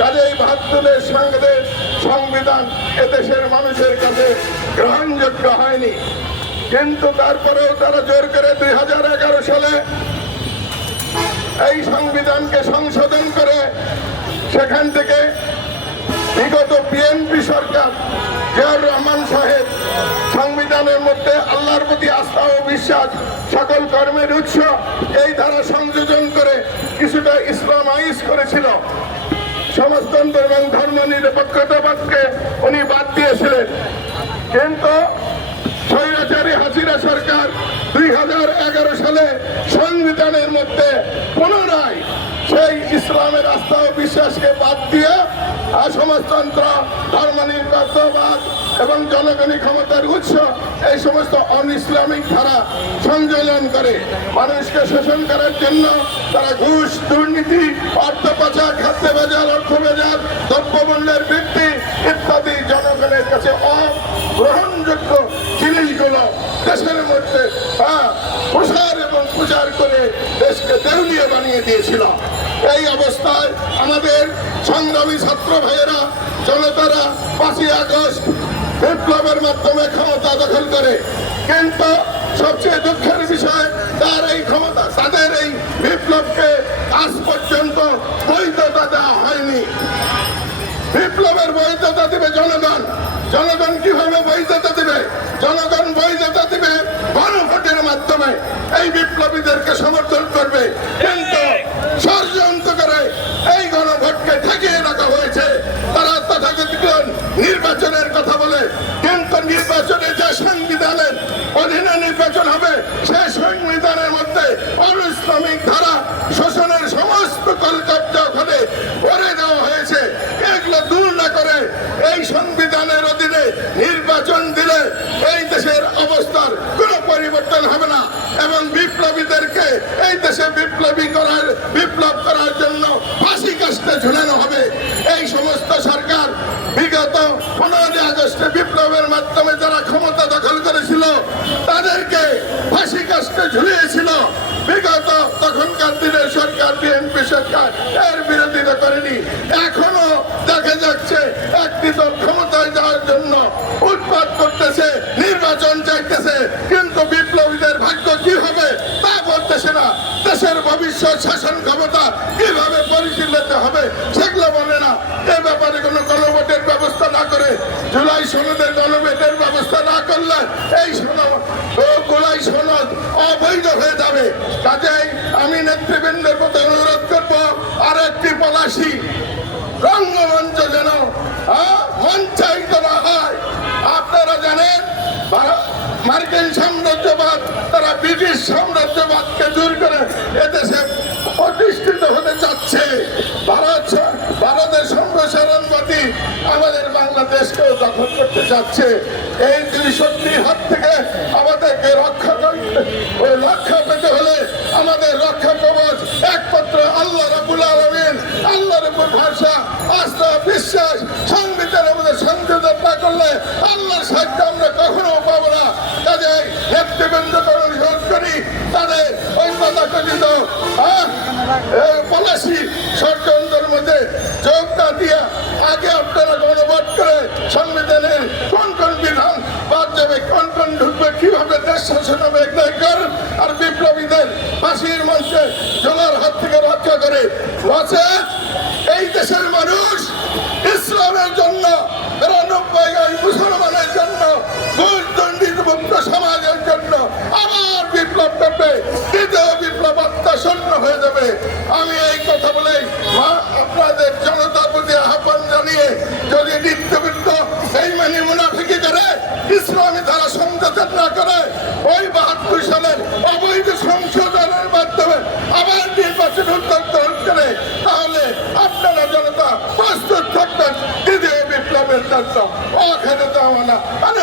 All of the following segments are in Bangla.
কাজেই ৭২ সালের সংবিধান এদেশের মানুষের কাছে গ্রহণযোগ্য হয়নি। কিন্তু তারপরেও তারা জোর করে ২০১১ সালে এই সংবিধানকে সংশোধন করে সেখান থেকে বিগত বিএনপি সরকার জিয়াউর রহমান সাহেব সংবিধানের মধ্যে আল্লাহর প্রতি আস্থা ও বিশ্বাস সকল কর্মের উৎস এই ধারা সংযোজন করে কিছুটা ইসলামাইজ করেছিল। সমাজতন্ত্র এবং ধর্ম নিরপেক্ষতাবাদকে উনি বাদ দিয়েছিলেন। কিন্তু স্বৈরাচারী হাসিনা সরকার ২০১১ সালে সংবিধানের মধ্যে পুনরায় সেই ইসলামের আস্থা ও বিশ্বাসকে বাদ দিয়ে সমাজতন্ত্র, ধর্মনিরপেক্ষতাবাদ এবং জনগণই ক্ষমতার উৎস এই সমস্ত অন ইসলামিক ধারা সংযোজন করে মানুষকে শোষণ করার জন্য তারা ঘুষ, দুর্নীতি, অর্থ পাচার, খাদ্য বাজার, অর্থ বাজার, দ্রব্যমূল্যের বৃদ্ধি ইত্যাদি জনগণের কাছে অগ্রহণযোগ্য জিনিসগুলো দেশের মধ্যে প্রসার এবং প্রচার করে দেশকে দেউলিয়া বানিয়ে দিয়েছিল। এই অবস্থায় আমাদের সংগ্রামী ছাত্র ভাইয়েরা, জনতারা ৫ই আগস্ট বিপ্লবের মাধ্যমে ক্ষমতা দখল করে। কিন্তু সবচেয়ে দুঃখের বিষয় তার এই ক্ষমতা, তাদের এই বিপ্লবকে আজ পর্যন্ত বৈধতা দেওয়া হয়নি। বিপ্লবের বৈধতা দিবে জনগণ। জনগণ কিভাবে বৈধতা দিবে? জনগণ বৈধতা দিবে গণভোটের মাধ্যমে। এই বিপ্লবীদেরকে সমর্থন করবে, কিন্তু ষড়যন্ত্র করে এই গণভোটকে ঠেকিয়ে রাখা হয়েছে। তারা তথাকথিত নির্বাচনের কথা বলে, কিন্তু নির্বাচনে যে সংবিধানের অধীনে নির্বাচন হবে সেই সংবিধানের মধ্যে অনইসলামিক ধারা শোষণের সমস্ত কলকাতা ওখানে ভরে দেওয়া হয়েছে। এগুলো দূর না করে এই সংবিধানের অধীনে নির্বাচন দিলে এই দেশের অবস্থার কোনো পরিবর্তন হবে না এবং বিপ্লবীদেরকে এই দেশে বিপ্লব করার জন্য ফাঁসি কাস্টে ঝুলানো হবে। এই সমস্ত সরকার বিগত ১৫ই আগস্টে বিপ্লবের মাধ্যমে যারা ক্ষমতা দখল করেছিল তাদেরকে ফাঁসি কাস্টে ঝুলিয়েছিল। বিগত তখনকার দিনের সরকার, বিএনপি সরকার এর বিরোধিতা করেনি। এখনো দেখা যাচ্ছে একটি দল ক্ষমতায় যাওয়ার জন্য উৎপাত করতেছে, নির্বাচন চাইতেছে, কিন্তু বিপ্লবীদের ভাগ্য কি হবে তা বলতেছে না। দেশের ভবিষ্যৎ শাসন ক্ষমতা কিভাবে পরিচালিত হবে সেগুলো বলে না। এ ব্যাপারে কোনো গণভোটের ব্যবস্থা না করে, জুলাই সনদের গণভোটের ব্যবস্থা না করলে এই জুলাই সনদ অবৈধ হয়ে যাবে। কাজেই আমি নেতৃবৃন্দের প্রতি অনুরোধ করব, আর একটি পলাশি রঙ্গমঞ্চ যেন মঞ্চায়িত না হয়। আপনারা জানেন মার্কিন সাম্রাজ্যবাদ তারা ব্রিটিশ সাম্রাজ্যবাদকে দূর করে এদেশে প্রতিষ্ঠিত হতে চাচ্ছে। ভারতের সম্প্রসারণবাদী আমাদের বাংলাদেশকেও দখল করতে চাচ্ছে। এই ত্রিশক্তির হাত থেকে আমাদেরকে রক্ষা পেতে হলে আমাদের রক্ষা কবচ একমাত্র আল্লাহ রাব্বুল আলামিন। আল্লাহর উপর ভরসা, আস্থা, বিশ্বাস, সংবিধানের মধ্যে সংযোজন না করলে আল্লাহর সাহায্য আমরা কখনো পাবো না। কাজেই নেতৃবৃন্দকে অনুরোধ করি, তাদের ওই তথাকথিত পলাশি ষড়যন্ত্রের মধ্যে যোগ না দিয়া আগে আপনারা গণভোট করে সংবিধানের কোন কোন বিধান বাদ যাবে, কোন কোন ঢুকবে, কিভাবে দেশ শাসন হবে করেন, আর বিপ্লবীদের ফাঁসির মঞ্চে জলার হাত থেকে রক্ষা করে। এই দেশের মানুষ ইসলামের জন্য, ৯৯ মুসলমানের জন্য, দুর্নীতিমুক্ত সমাজের জন্য আবার বিপ্লব করবে। দ্বিতীয় বিপ্লব আত্মসন্ন হয়ে যাবে। আমি এই কথা বলে আপনাদের জনতার প্রতি আহ্বান জানিয়ে, যদি নিত্যবৃত্ত এই মানে মুনাফিকি করে ইসলামী ধারা সংযোজন না করে ওই ৭২ সালের অবৈধ সংশোধনের মাধ্যমে আবার নির্বাচন উদ্যোগ করে, তাহলে আপনারা জনতা প্রস্তুত থাকবেন দ্বিতীয় বিপ্লবের জন্য।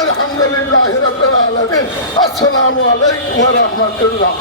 আলহামদুলিল্লাহ রাব্বিল আলামিন। আসসালামু আলাইকুম ওয়া রাহমাতুল্লাহ।